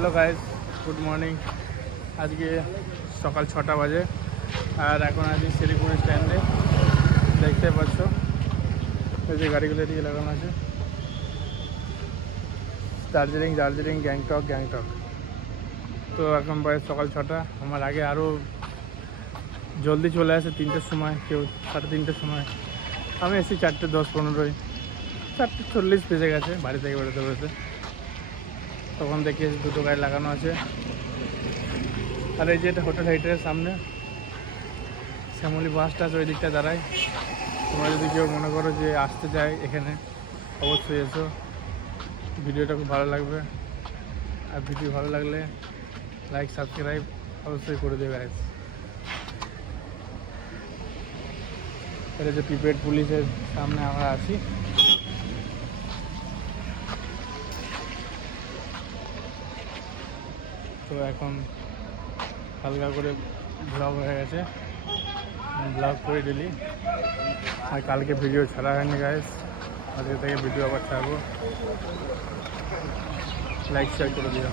Hello guys, good morning. আজকে সকাল 6টা বাজে আর এখন আছি শিলিগুড়ি স্ট্যান্ডে। দেখতে পাচ্ছ এই যে গাড়িগুলো এদিকে লাগানো আছে, দার্জিলিং গ্যাংটক। তো এখন বাজে সকাল 6টা। আমার আগে আরও জলদি চলে আসে 3টের সময়, কেউ 3:30 সময়। আমি এসেছি 4টে 10-15, 4:40 বেজে গেছে বাড়ি থেকে বেরোতে। তখন দেখি দুটো গাড়ি লাগানো আছে। আর এই যে এটা হোটেল হাইটের সামনে শ্যামলী বাসটা আছে, ওই দিকটা দাঁড়ায়। তোমরা যদি কেউ মনে করো যে আসতে চাই এখানে, অবশ্যই এসো। ভিডিওটা খুব ভালো লাগবে, আর ভিডিও ভালো লাগলে লাইক সাবস্ক্রাইব অবশ্যই করে দেবে গাইস। এটা যে প্রিপেড পুলিশের সামনে আমরা আছি। তো এখন হালকা করে ব্লগ হয়ে গেছে, ব্লগ করে দিলি। আর কালকে ভিডিও ছাড়া হয়নি গাইস, আজকে থেকে ভিডিও আবার ছাড়বো। লাইক শেয়ার করে দিও।